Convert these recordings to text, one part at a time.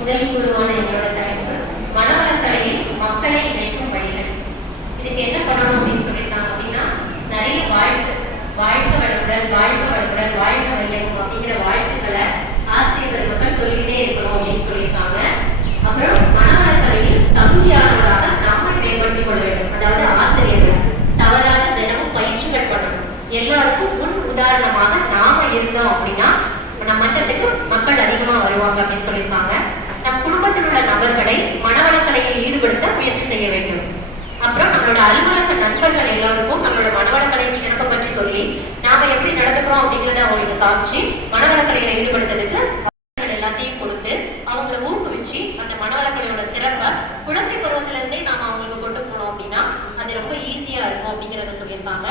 முதல் குழுவான எங்களோட தலைப்பு மனவளத்தலையில் மக்களை இணைக்கும் வழிகள். இதுக்கு என்ன பண்ணணும் அப்படின்னு சொல்லியிருக்காங்க அப்படின்னா நிறைய வாழ்த்து வாழ்த்து வளமுடன் வாழ்த்து வளமுடன் வாழ்த்து வையகம் அப்படிங்கிற வாழ்த்துக்களை ஆசிரியர் மக்கள் சொல்லிக்கிட்டே இருக்கணும் அப்படின்னு சொல்லியிருக்காங்க. அப்புறம் மனவளத்தலையில் தகுதியானவராக நாம மேம்படுத்திக் கொள்ள வேண்டும். அதாவது ஆசிரியர்கள் தவறாக தினமும் பயிற்சிகள் பண்ணணும். எல்லாருக்கும் முன் உதாரணமாக நாம இருந்தோம் அப்படின்னா நம்ம மன்றத்துக்கு மக்கள் அதிகமா வருவாங்க அப்படின்னு சொல்லியிருக்காங்க. குடும்பத்தில் உள்ள நபர்களை மனவளக்கலையில் ஈடுபடுத்த முயற்சி செய்ய வேண்டும். அப்புறம் நம்மளோட அலுவலக நண்பர்கள் எல்லாருக்கும் நம்மளோட மனவளக்கலையின் சிறப்பை பற்றி சொல்லி நாம எப்படி நடந்துக்கிறோம் அப்படிங்கறத அவங்களுக்கு காமிச்சு மனவளக்கலையில ஈடுபடுத்துறதுக்கு எல்லாத்தையும் கொடுத்து அவங்கள ஊக்குவிச்சு அந்த மனவளக்கலையோட சிறப்பை குழந்தை பருவத்திலிருந்தே நாம அவங்களுக்கு கொண்டு போனோம் அப்படின்னா அது ரொம்ப ஈஸியா இருக்கும் அப்படிங்கறத சொல்லியிருக்காங்க.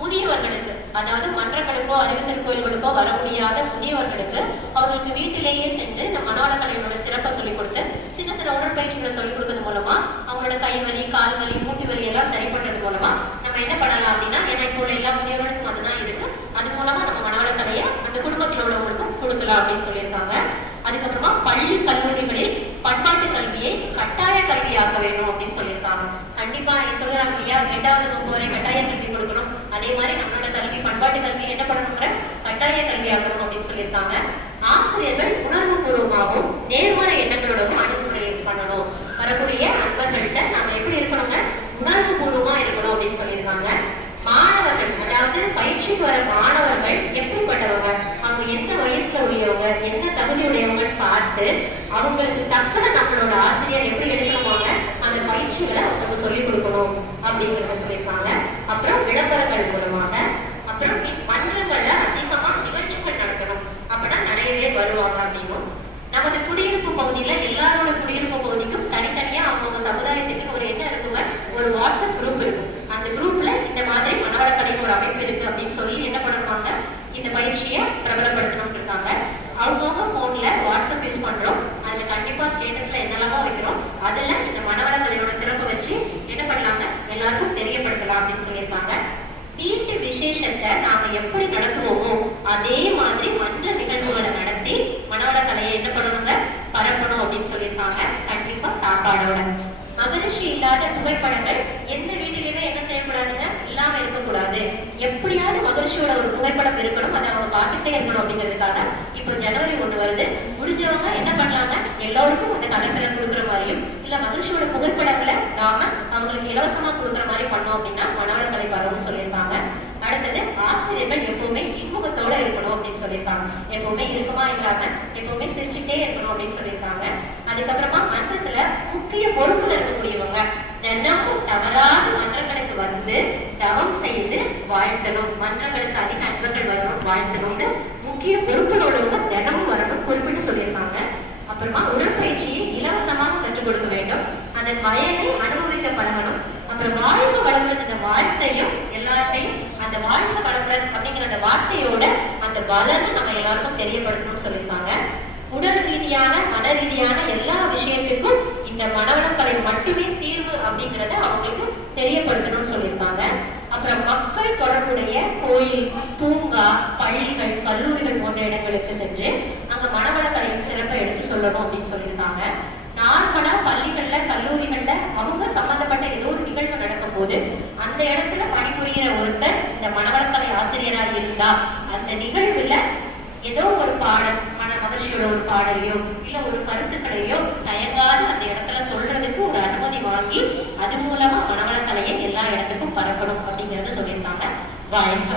முதியவர்களுக்கு அதாவது மன்றங்களுக்கோ அறிவு கோயில்களுக்கோ வர முடியாத முதியவர்களுக்கு அவர்களுக்கு வீட்டிலேயே சென்று இந்த மனவளக்கலையோட சிறப்பை சொல்லிக் கொடுத்து சின்ன சின்ன உடற்பயிற்சிகளை சொல்லிக் கொடுக்கறது மூலமா அவங்களோட கை வலி கால் வலி மூட்டு வலி எல்லாம் சரி பண்றது மூலமா நம்ம என்ன பண்ணலாம் அப்படின்னா ஏன்னா இப்போ எல்லா முதியவர்களுக்கும் அதுதான் இருக்கு. அது மூலமா நம்ம மனவளக்கலையை அந்த குடும்பத்தில் உள்ளவங்களுக்கும் கொடுக்கலாம் அப்படின்னு சொல்லியிருக்காங்க. அதுக்கப்புறமா பள்ளி கல்லூரிகளில் பண்பாட்டு கல்வியை கட்டாய கல்வியாக்க வேண்டும் அப்படின்னு சொல்லியிருக்காங்க. கண்டிப்பா சொல்றாங்க இல்லையா? எட்டாவது வகுப்பு வரை கட்டாய கல்வி கொடுக்கணும். அதே மாதிரி நம்மளோட கல்வி பண்பாட்டு கல்வி என்ன பண்ணணுங்கிற கட்டாய கல்வியாகணும் அப்படின்னு சொல்லியிருக்காங்க. ஆசிரியர்கள் உணர்வு பூர்வமாகவும் நேர்மறை எண்ணங்களோடவும் அணுகுமுறை பண்ணணும். வரக்கூடிய அன்பர்கள்ட்ட நம்ம எப்படி இருக்கணுங்க? உணர்வு பூர்வமா இருக்கணும் அப்படின்னு சொல்லியிருக்காங்க. மாணவர்கள் அதாவது பயிற்சிக்கு வர மாணவர்கள் எப்படிப்பட்டவங்க? அவங்க எந்த வயசுல உடையவங்க என்ன தகுதி உடையவங்கன்னு பார்த்து அவங்களுக்கு தக்கன நம்மளோட ஆசிரியர் எப்படி எடுக்கணுமாங்க? அந்த பயிற்சிகளை நம்ம சொல்லிக் கொடுக்கணும் அப்படிங்கிறத சொல்லியிருக்காங்க. அப்புறம் விளம்பரங்கள் மூலமாக அப்புறம் மன்றங்கள்ல அதிகமா நிகழ்ச்சிகள் நடத்தணும் அப்பதான் நிறைய பேர் வருவாங்க அப்படின்னும். நமது குடியிருப்பு பகுதியில எல்லாரோட குடியிருப்பு பகுதிக்கும் தனித்தனியா அவங்கவுங்க சமுதாயத்துக்குன்னு ஒரு என்ன இருக்குங்க. ஒரு வாட்ஸ்அப் குரூப் இருக்கும் அந்த குரூப்ல இந்த மாதிரி மனவளக்கலைன்னு ஒரு அமைப்பு இருக்கு அப்படின்னு சொல்லி என்ன பண்ணுவாங்க இந்த பயிற்சியை பிரபலப்படுத்த இருக்காங்க அவங்கவுங்க போன்ல வாட்ஸ்அப் யூஸ் பண்றோம் அதுல கண்டிப்பா ஸ்டேட்டஸ்ல என்னெல்லாமோ வைக்கிறோம் அதுல இந்த மனவளக்கலையோட சிறப்பை வச்சு என்ன பண்ணலாங்க எல்லாருக்கும் தெரியப்படுத்தலாம் அப்படின்னு சொல்லியிருக்காங்க. வீட்டு விசேஷத்தை நாம எப்படி நடத்துவோமோ அதே மாதிரி மன்ற நிகழ்வுகளை நடத்தி மனவள கலையை என்ன பண்ணணுங்க? பரப்பணும் அப்படின்னு சொல்லியிருக்காங்க. கண்டிப்பா சாப்பாடோட. மகரிஷி இல்லாத புகைப்படங்கள் எந்த வீட்டிலையுமே என்ன செய்யக்கூடாதுங்க? இல்லாம இருக்கக்கூடாது. எப்படியாவது மகரிஷியோட ஒரு புகைப்படம் இருக்கணும் அதை அவங்க பார்த்துட்டே இருக்கணும் அப்படிங்கிறதுக்காக இப்போ ஜனவரி ஒண்ணு வருது. முடிஞ்சவங்க என்ன பண்ணலாங்க? எல்லாருக்கும் அந்த கலண்டரை கொடுக்குற மாதிரியும் இல்ல மகிழ்ச்சியோட புகைப்படங்களை நாம அவங்களுக்கு இலவசமா கொடுக்குற மாதிரி பண்ணோம் அப்படின்னா மனவளங்களை பரவும்னு சொல்லியிருக்காங்க. அடுத்தது ஆசிரியர்கள் எப்பவுமே இன்முகத்தோட இருக்கணும் அப்படின்னு சொல்லியிருக்காங்க. எப்பவுமே இருக்கமா இல்லாம எப்பவுமே சிரிச்சுட்டே இருக்கணும் அப்படின்னு சொல்லியிருக்காங்க. அதுக்கப்புறமா மன்றத்துல முக்கிய பொறுப்புல இருக்கக்கூடியவங்க தினமும் தவறாது மன்றங்களுக்கு வந்து தவம் செய்து வாழ்த்தணும். மன்றங்களுக்கு அதிக அன்பர்கள் வரணும் வாழ்த்தணும்னு முக்கிய பொறுப்புகளோட தினமும் வரணும் குறிப்பிட்டு சொல்லியிருக்காங்க. அப்புறமா உடற்பயிற்சியை இலவசமாக கற்றுக் கொடுக்க வேண்டும். அதன் வயதை அனுபவிக்க பழகணும் அப்புறம் வாழ்க வளமுடன் அந்த வார்த்தையும் எல்லாத்தையும் அந்த வாழ்க வளமுடன் அப்படிங்கிற அந்த வார்த்தையோட அந்த பலனை நம்ம எல்லாருக்கும் தெரியப்படுத்தணும்னு சொல்லியிருக்காங்க. உடல் ரீதியான மன ரீதியான எல்லா விஷயத்துக்கும் இந்த மனவளக்கலை மட்டுமே தீர்வு அப்படிங்கிறத அவங்களுக்கு தெரியப்படுத்தணும்னு சொல்லியிருக்காங்க. அப்புறம் மக்கள் தொடர்புடைய கோயில் பூங்கா பள்ளிகள் கல்லூரிகள் போன்ற இடங்களுக்கு சென்று அங்க மனவளக்கலையின் சொல்லணும் அப்படின்னு சொல்லியிருக்காங்க. நார்மலா பள்ளிகள்ல கல்லூரிகள்ல அவங்க சம்பந்தப்பட்ட ஏதோ ஒரு நிகழ்வு நடக்கும் போது அந்த இடத்துல பணிபுரியிற ஒருத்தர் இந்த மனவளக்கலை ஆசிரியராக இருந்தா அந்த நிகழ்வுல ஏதோ ஒரு பாடல் மன மகிழ்ச்சியோட ஒரு பாடலையோ இல்ல ஒரு கருத்துக்களையோ தயங்காது அந்த இடத்துல சொல்றதுக்கு ஒரு அனுமதி வாங்கி அது மூலமா மனவளக்கலையை எல்லா இடத்துக்கும் பரப்பணும் அப்படிங்கறத சொல்லியிருக்காங்க. வாழ்க